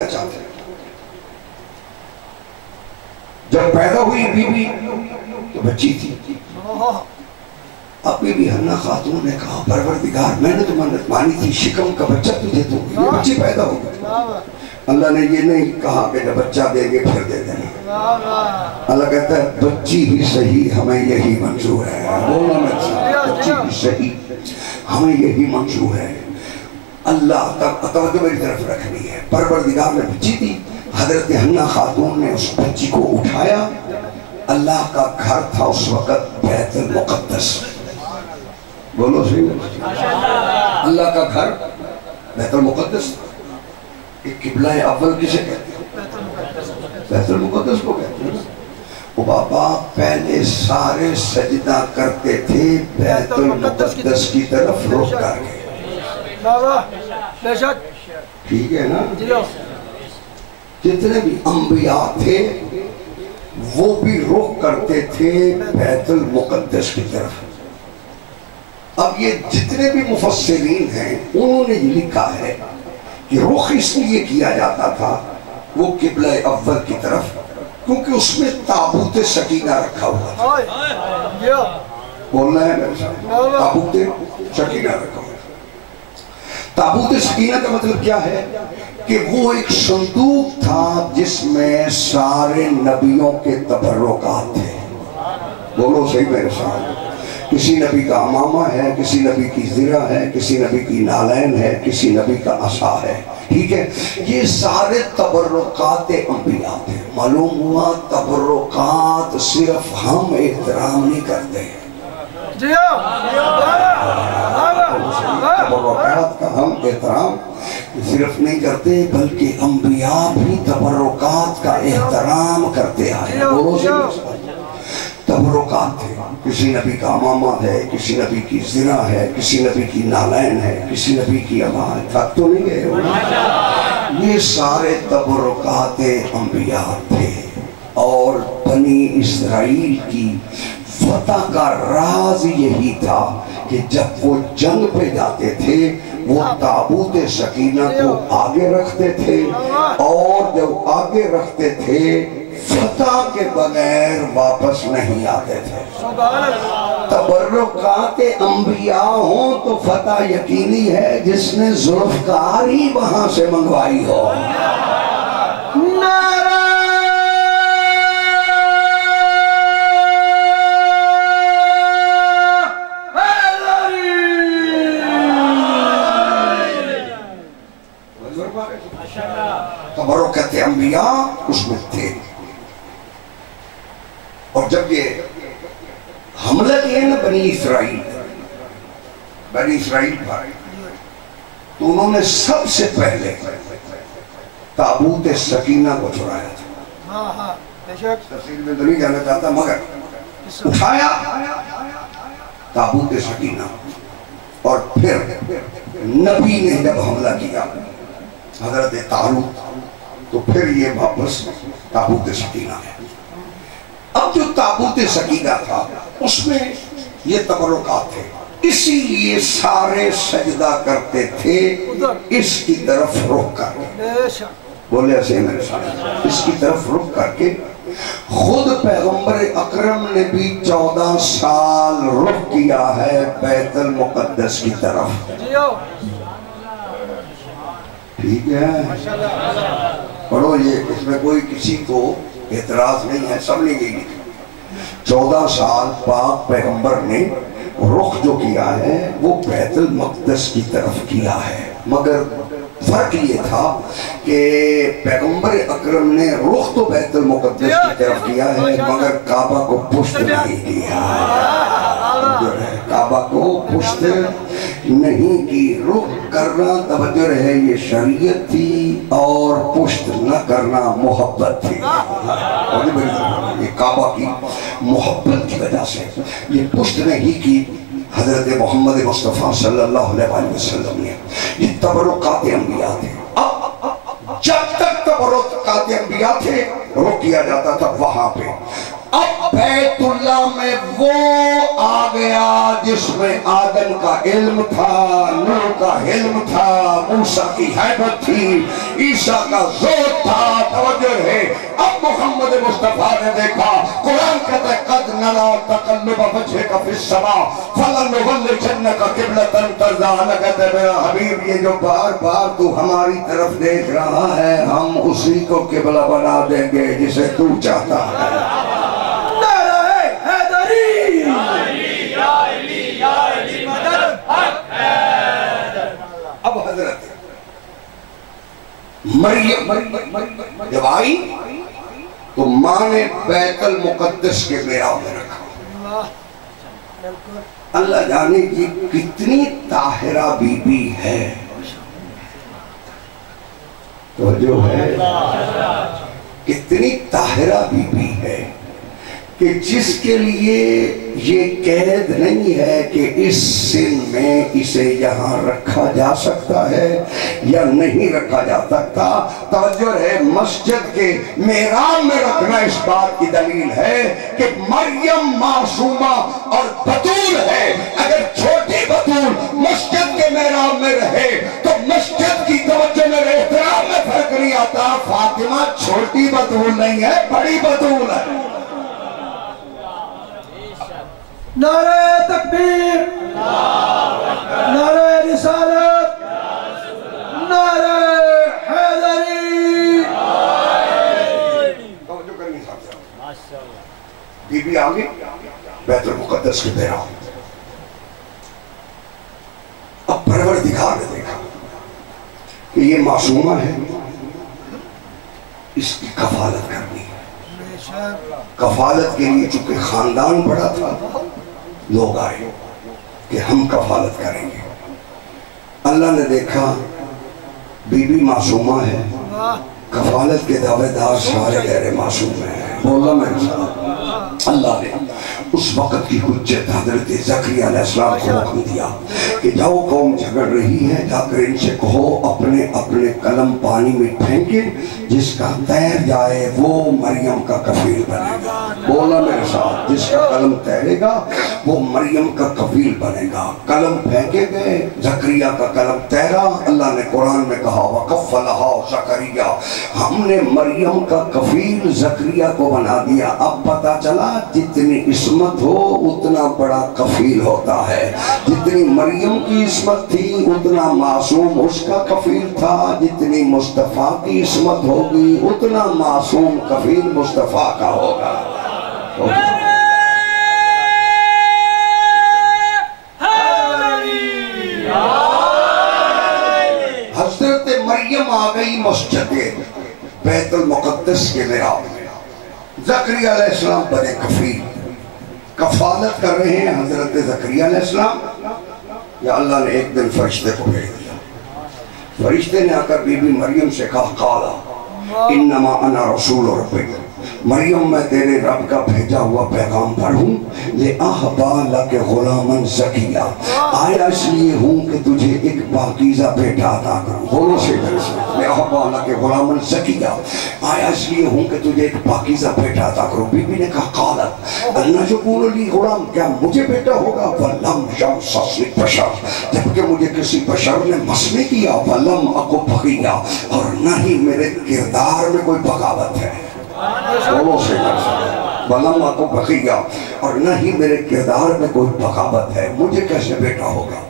چاہتے ہیں۔ جب پیدا ہوئی بیوی تو بچی تھی، اب بیوی حنا خاتون نے کہا پروردگار میں نے تو منت مانی تھی شکم کا بچہ تجھے دوں گی، یہ بچی پیدا ہو گئی۔ اللہ نے یہ نہیں کہا کہ جب بچہ دے گے پھر دے دینا، اللہ کہتا ہے بچی بھی صحیح ہمیں یہی منظور ہے، بولنا میں بچی بھی صحیح ہمیں یہی منظور ہے۔ اللہ توجہ میری طرف رکھنی ہے، پروردگار نے بچی دی، حضرت حنا خاتون نے اس بچی کو اٹھایا۔ اللہ کا گھر تھا اس وقت بیت المقدس، بولو صحیح، اللہ کا گھر بیت المقدس تھا۔ ایک قبلہ اول کسے کہتے ہیں؟ بیت المقدس کو کہتے ہیں۔ وہ بابا پہلے سارے سجدہ کرتے تھے بیت المقدس کی طرف رخ کر کے، ٹھیک ہے نا؟ جتنے بھی انبیاء تھے وہ بھی رخ کرتے تھے بیت المقدس کی طرف۔ اب یہ جتنے بھی مفسرین ہیں انہوں نے یہ لکھا ہے کہ رخ اس لیے کیا جاتا تھا وہ قبلہ اول کی طرف کیونکہ اس میں تابوت سکینہ رکھا ہوا تھا۔ بولنا ہے میرے ساتھ، تابوت سکینہ رکھا ہوا تھا۔ تابوت سکینہ کا مطلب کیا ہے کہ وہ ایک صندوق تھا جس میں سارے نبیوں کے تبرکات تھے، بولو صحیح میرے ساتھ۔ کسی نبی کا امامہ ہے، کسی نبی کی زرہ ہے، کسی نبی کی نالین ہے، کسی نبی کا عصا ہے، ٹھیک ہے؟ یہ سارے تبرکات انبیاء تھے۔ معلوم ہوا تبرکات صرف ہم احترام نہیں کرتے ہیں، تبرکات کا ہم احترام صرف نہیں کرتے بلکہ انبیاء بھی تبرکات کا احترام کرتے آئے۔ تبرکات تھے، کسی نبی کا امامہ ہے، کسی نبی کی زرہ ہے، کسی نبی کی نالین ہے، کسی نبی کی عبا ہے، تھک تو نہیں گئے ہو؟ یہ سارے تبرکات انبیاء تھے۔ اور بنی اسرائیل کی فتح کا راز یہی تھا کہ جب وہ جنگ پہ جاتے تھے وہ تابوت سکینہ کو آگے رکھتے تھے، اور جب آگے رکھتے تھے فتح کے بغیر واپس نہیں آتے تھے۔ تبرکات انبیاء ہوں تو فتح یقینی ہے جس نے ذوالفقار ہی وہاں سے منگوائی ہو۔ تبرکات انبیاء اس میں تھے۔ اور جب یہ حملہ کیا نا بنی اسرائیل بھائی، تو انہوں نے سب سے پہلے تابوت سکینہ کو چرایا تھا۔ تفصیل میں تو نہیں جانا چاہتا مگر اٹھایا تابوت سکینہ، اور پھر نبی نے جب حملہ کیا حضرت طالوت تو پھر یہ واپس تابوت سکینہ ہے۔ اب جو تابوت سکینہ تھا اس میں یہ تبرکات تھے، اسی لیے سارے سجدہ کرتے تھے اس کی طرف رخ کر کے، بولے ایسے میرے ساتھ، اس کی طرف رخ کر کے۔ خود پیغمبر اکرم نے بھی 14 سال رخ کیا ہے بیت المقدس کی طرف، ٹھیک ہے؟ پڑھو یہ، اس میں کوئی کسی کو اعتراض نہیں ہے، سب نے یہی لکھا۔ 14 سال پاک پیغمبر نے رخ جو کیا ہے وہ بیت المقدس کی طرف کیا ہے، مگر فرق یہ تھا کہ پیغمبر اکرم نے رخ تو بیت المقدس کی طرف کیا ہے مگر کعبہ کو پشت نہیں کیا، کعبہ کو پشت نہیں کی۔ رخ کرنا توجہ رہے یہ شریعت تھی اور پشت نہ کرنا محبت تھی۔ یہ کعبہ کی محبت کی وجہ سے یہ پشت نہیں کی حضرت محمد مصطفیٰ صلی اللہ علیہ وسلم نے۔ یہ تبرکات انبیاء تھے۔ جب تک تبرکات انبیاء تھے رخ کیا جاتا تھا وہاں پہ، اب بیتullah میں وہ آ گیا جس میں آدم کا علم تھا، نوح کا علم تھا، موسیٰ کی حیبت تھی، عیسیٰ کا ذوق تھا۔ توجہ ہے، اب محمد مصطفیٰ نے دیکھا، قرآن کہتا ہے قد نرا تقلب وجہک فی السماء فلنولجنک قبلۃ ترضاها، کہتا ہے میرا حبیب یہ جو بار بار تو ہماری طرف دیکھ رہا ہے، ہم اسی کو قبلہ بنا دیں گے جسے تو چاہتا ہے۔ اب حضرت مریم جب آئی تو ماں نے بیت المقدس کے محراب میں رکھا۔ اللہ جانے کی کتنی طاہرہ بی بی ہے، تو جو ہے کتنی طاہرہ بی بی ہے کہ جس کے لیے یہ قید نہیں ہے کہ اس سن میں اسے یہاں رکھا جا سکتا ہے یا نہیں رکھا جا سکتا۔ توجہ ہے، مسجد کے محراب میں رکھنا اس بات کی دلیل ہے کہ مریم معصومہ اور بطول ہے۔ اگر چھوٹی بطول مسجد کے محراب میں رہے تو مسجد کی توجہ میں احترام میں فرق نہیں آتا۔ فاطمہ چھوٹی بطول نہیں ہے، بڑی بطول ہے۔ نعرہ تکبیر، نعرہ رسالت، نعرہ حیدری۔ توجہ کرنی صاحب، بی بی آگے بیت المقدس کے محراب، اب پروردگار نے دیکھا کہ یہ معصومہ ہے، اس کی کفالت کرنی ہے۔ کفالت کے لیے چونکہ خاندان بڑا تھا، لوگ آئے کہ ہم کفالت کریں گے۔ اللہ نے دیکھا بی بی معصومہ ہے، کفالت کے دعوے دار سارے غیر معصوم ہیں۔ بولا میرے ساتھ، اللہ نے اس وقت کی حجت حضرت زکریا علیہ السلام کو حکم دیا کہ جاؤ قوم جھگڑ رہی ہے، جا کر ان سے کہو اپنے اپنے قلم پانی میں پھینکے، جس کا تیر جائے وہ مریم کا کفیل بنے گا۔ بولا میرے ساتھ، جس کا قلم تیرے گا وہ مریم کا کفیل بنے گا۔ قلم پھینکے گئے، زکریا کا قلم تیرا۔ اللہ نے قرآن میں کہا وَكَفَّلَهَا زَكَرِيَّا، ہم نے مریم کا کفیل زکریا کو بنا دیا۔ اب پتا چلا جتنی عصمت ہو اتنا بڑا کفیل ہوتا ہے۔ جتنی مریم کی عصمت تھی اتنا معصوم اس کا کفیل تھا، جتنی مصطفیٰ کی عصمت ہوگی اتنا معصوم کفیل مصطفیٰ کا ہوگا۔ حضرت مریم آ گئی مسجد بیت المقدس کے محراب میں، زکریا علیہ السلام بنے کفیل، کفالت کر رہے ہیں حضرت زکریا علیہ السلام۔ یا اللہ نے ایک دن فرشتے کو بھیج دیا، فرشتے نے آ کر بی بی مریم سے کہا قالا انما انا رسول ربک، مریم میں تیرے رب کا بھیجا ہوا پیغام پر ہوں، لِأَحْبَا لَكَ غُلَامًا زَكِيًّا، آیا اس لیے ہوں کہ تجھے ایک پاکیزہ بیٹا عطا کروں۔ بولو سے لِأَحْبَا لَكَ غُلَامًا زَكِيًّا، آیا اس لیے ہوں کہ تجھے ایک پاکیزہ بیٹا عطا کروں۔ بی بی نے کہا قالت اَنَّ يَكُونُ لِي غُلَامٌ، کیا مجھے بیٹا ہوگا؟ وَلَمْ يَمْسَسْنِي بَشَرٌ، جبکہ مجھے کسی بشر نے مس نہیں کیا، وَلَمْ أَكُ بَغِيًّا، اور نہ ہی میرے کردار میں کوئی بغاوت ہے۔ بولو سے وَلَمْ أَكُ بَغِيًّا، اور نہ ہی میرے کردار میں کوئی بغاوت ہے، مجھے کیسے بیٹا ہوگا؟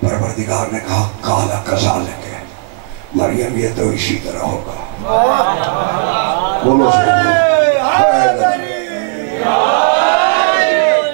پروردگار نے کہا قَالَ كَذَلِكَ، مریم یہ تو اسی طرح ہوگا۔ بولو سے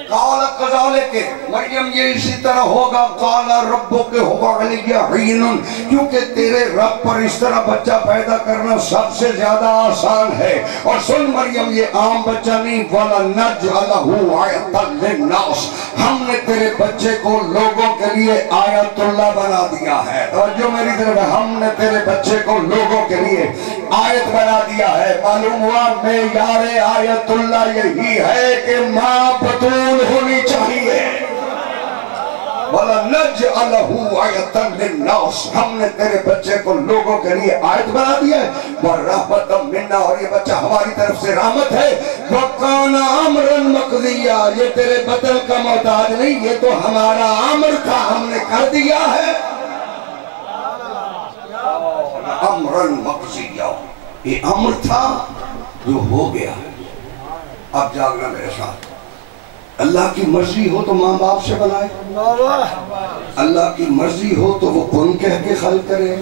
قَالَ كَذَلِكَ، مریم یہ اسی طرح ہوگا۔ قَالَ رَبُّكَ هُوَ عَلَيَّ هَيِّنٌ، کیونکہ تیرے رب پر اس طرح بچہ پیدا کرنا سب سے زیادہ آسان ہے۔ اور سن مریم، یہ عام بچہ نہیں، وَلَنَجْعَلَهُ آیَةً لِلنَّاسِ، ہم نے تیرے بچے کو لوگوں کے لیے آیت اللہ بنا دیا ہے۔ توجہ میری طرف ہے، ہم نے تیرے بچے کو لوگوں کے لیے آیت بنا دیا ہے۔ معلوم ہوا معیار آیت اللہ یہی ہے کہ ماں بطول ہونی چاہیے۔ وَلَنَجْعَلَهُ آیَةً لِلنَّاسِ ہم نے تیرے بچے کو لوگوں کے لیے آیت بنا دیا ہے وَرَحْمَةً مِنَّا اور یہ بچہ ہماری طرف سے رحمت ہے وَكَانَ أَمْرًا مَقْضِيًّا یہ تیرے بدل کا محتاج نہیں یہ تو ہمارا امر تھا ہم نے کر دیا ہے امرن مقضیہ یہ امر تھا جو ہو گیا اب جاگنا میرے ساتھ اللہ کی مرضی ہو تو ماں باپ سے بنائے اللہ کی مرضی ہو تو وہ کن کہہ کے خلق کرے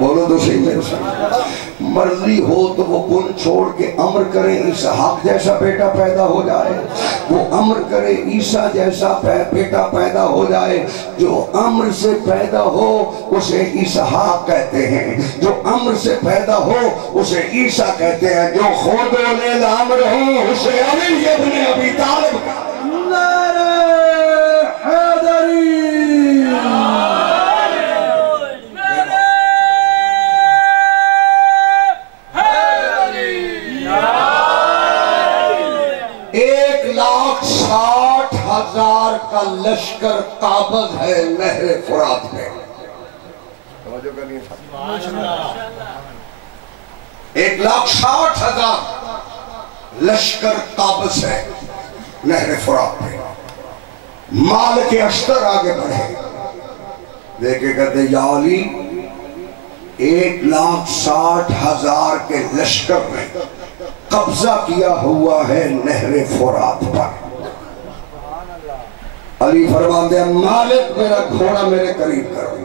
بولو تو صحیح میرے ساتھ مرضی ہو تو وہ کن چھوڑ کے امر کرے اسحاق جیسا بیٹا پیدا ہو جائے وہ امر کرے عیسیٰ جیسا بیٹا پیدا ہو جائے جو امر سے پیدا ہو اسے اسحاق کہتے ہیں جو امر سے پیدا ہو اسے عیسیٰ کہتے ہیں جو خود ولیل امر ہو اسے علی ابن ابی طالب کا لشکر قابض ہے نہر فرات پہ 1,60,000 لشکر قابض ہے نہر فرات پہ مالک اشتر آگے بڑھے دیکھے کہتے یا علی 1,60,000 کے لشکر میں قبضہ کیا ہوا ہے نہر فرات پر علی فرماتے ہیں مالک میرا گھوڑا میرے قریب کرو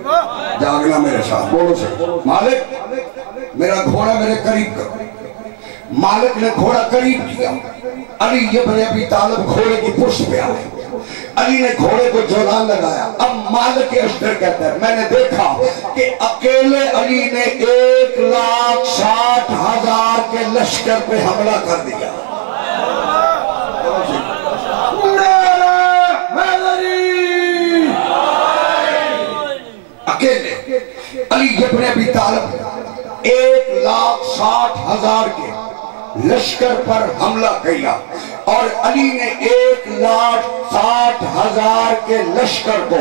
جاگنا میرے ساتھ بولو سے مالک میرا گھوڑا میرے قریب کرو مالک نے گھوڑا قریب کیا علی ابن ابی طالب گھوڑے کی پشت پہ آئے علی نے گھوڑے کو جولان لگایا اب مالک اشتر کہتا ہے میں نے دیکھا کہ اکیلے علی نے 1,60,000 کے لشکر پہ حملہ کر دیا اکیلے علی ابن ابی طالب 1,60,000 کے لشکر پر حملہ کیا اور علی نے 1,60,000 کے لشکر کو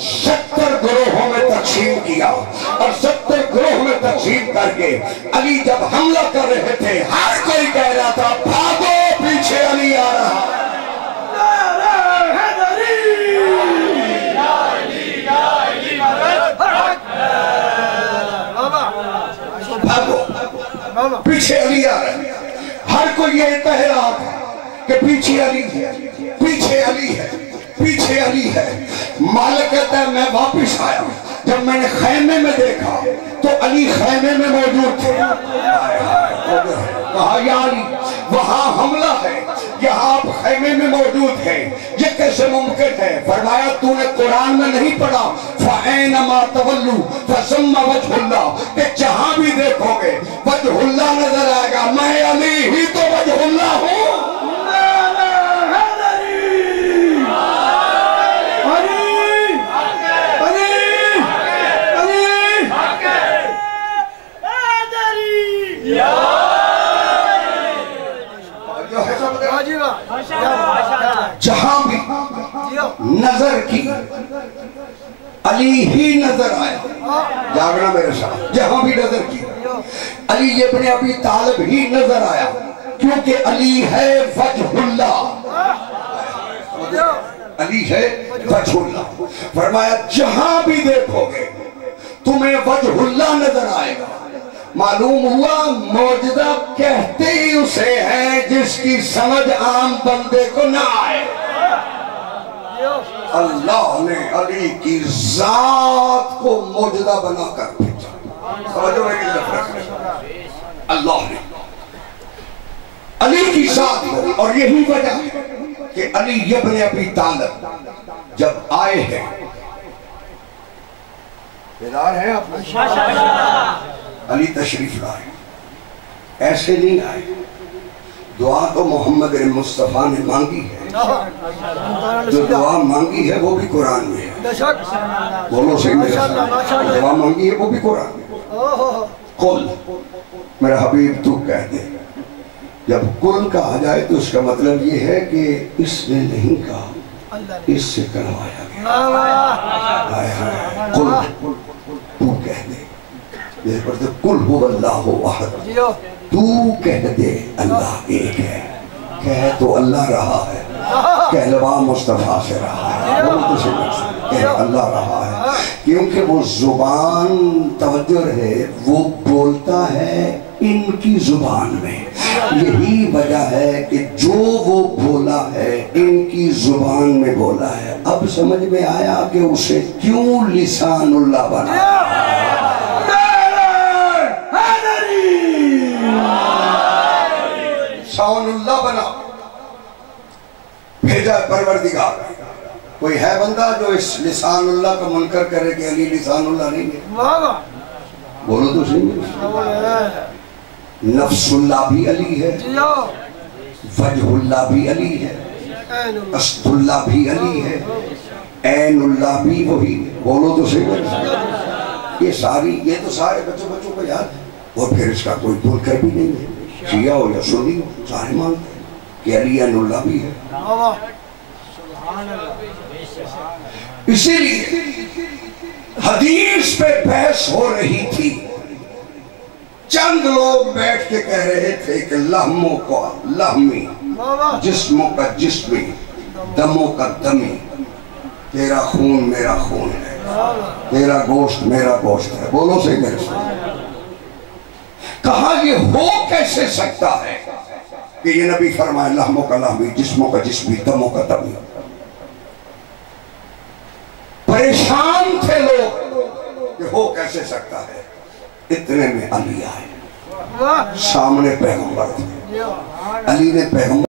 70 گروہوں میں تقسیم کیا اور 70 گروہ میں تقسیم کر کے علی جب حملہ کر رہے تھے ہر کوئی کہہ رہا تھا بھاگو پیچھے علی آ رہا پیچھے علی آ رہا ہے ہر کوئی یہ کہہ رہا تھا کہ پیچھے علی ہے پیچھے علی ہے پیچھے علی ہے مالک کہتا ہے میں واپس آیا جب میں نے خیمے میں دیکھا تو علی خیمے میں موجود تھے کہا یا علی وہاں حملہ ہے یہاں آپ خیمے میں موجود ہیں یہ کیسے ممکن ہے فرمایا تو نے قرآن میں نہیں پڑھا فَأَيْنَمَا تَوَلُّوا فَثَمَّ وَجْهُ اللَّهِ کہ جہاں بھی دیکھو گے وجہ اللہ نظر آئے گا میں علی ہی تو وجہ اللہ ہوں جہاں بھی نظر کی علی ہی نظر آیا جاگنا میرے ساتھ جہاں بھی نظر کی علی ابن ابی طالب ہی نظر آیا کیونکہ علی ہے وجہ اللہ علی ہے وجہ اللہ فرمایا جہاں بھی دیکھو گے تمہیں وجہ اللہ نظر آئے گا معلوم ہوا موجودہ کہتے ہی اسے ہیں جس کی سمجھ عام بندے کو نہ آئے اللہ نے علی کی ذات کو موجودہ بنا کر بھیجا سمجھو میری طرف اللہ نے علی کی ذات کو اور یہی وجہ کہ علی ابن ابی طالب جب آئے ہیں بیدار ہیں آپ علی تشریف لائے ایسے نہیں آئے دعا تو محمد مصطفیٰ نے مانگی ہے جو دعا مانگی ہے وہ بھی قرآن میں ہے بولو صحیح میرے ساتھ دعا مانگی ہے وہ بھی قرآن میں قل میرا حبیب تو کہہ دے جب قل کہا جائے تو اس کا مطلب یہ ہے کہ اس نے نہیں کہا اس سے کروایا گیا قل تو کہہ دے، یہ پڑھتے قل هو اللہ احد، تو کہہ دے اللہ ایک ہے، کہہ تو اللہ رہا ہے، کہلوا مصطفیٰ سے رہا ہے، کہ اللہ رہا ہے، کیونکہ وہ زبان توجہ ہے، وہ بولتا ہے ان کی زبان میں، یہی وجہ ہے کہ جو وہ بولا ہے ان کی زبان میں بولا ہے۔ اب سمجھ میں آیا کہ اسے کیوں لسان اللہ بنا؟ لسان اللہ بنا، بھیجا پروردگار۔ کوئی ہے بندہ جو اس لسان اللہ کا منکر کرے کہ علی لسان اللہ نہیں ہے؟ بولو تو صحیح ہے۔ نفس اللہ بھی علی ہے، وجہ اللہ بھی علی ہے، قصد اللہ بھی علی ہے، عین اللہ بھی وہی ہے۔ بولو تو صحیح ہے۔ یہ تو سارے بچوں کو یاد ہے، اور پھر اس کا کوئی بول کر بھی نہیں ہے، شیعہ ہو یا سنی ہو سارے مانتے ہیں کہ علی عین اللہ بھی ہے۔ اسی لیے حدیث پہ بحث ہو رہی تھی، چند لوگ بیٹھ کے کہہ رہے تھے کہ لحموں کا لحمی، جسموں کا جسمی، دموں کا دمی، تیرا خون میرا خون ہے، تیرا گوشت میرا گوشت ہے۔ بولو سے میرے ساتھ، کہا یہ ہو کیسے سکتا ہے کہ یہ نبی فرمائے لحموں کا لحمی، جسموں کا جسمی، دموں کا دمی؟ پریشان تھے لوگ کہ ہو کیسے سکتا ہے۔ اتنے میں علی آئے، سامنے پیغمبر تھے، علی نے پیغمبر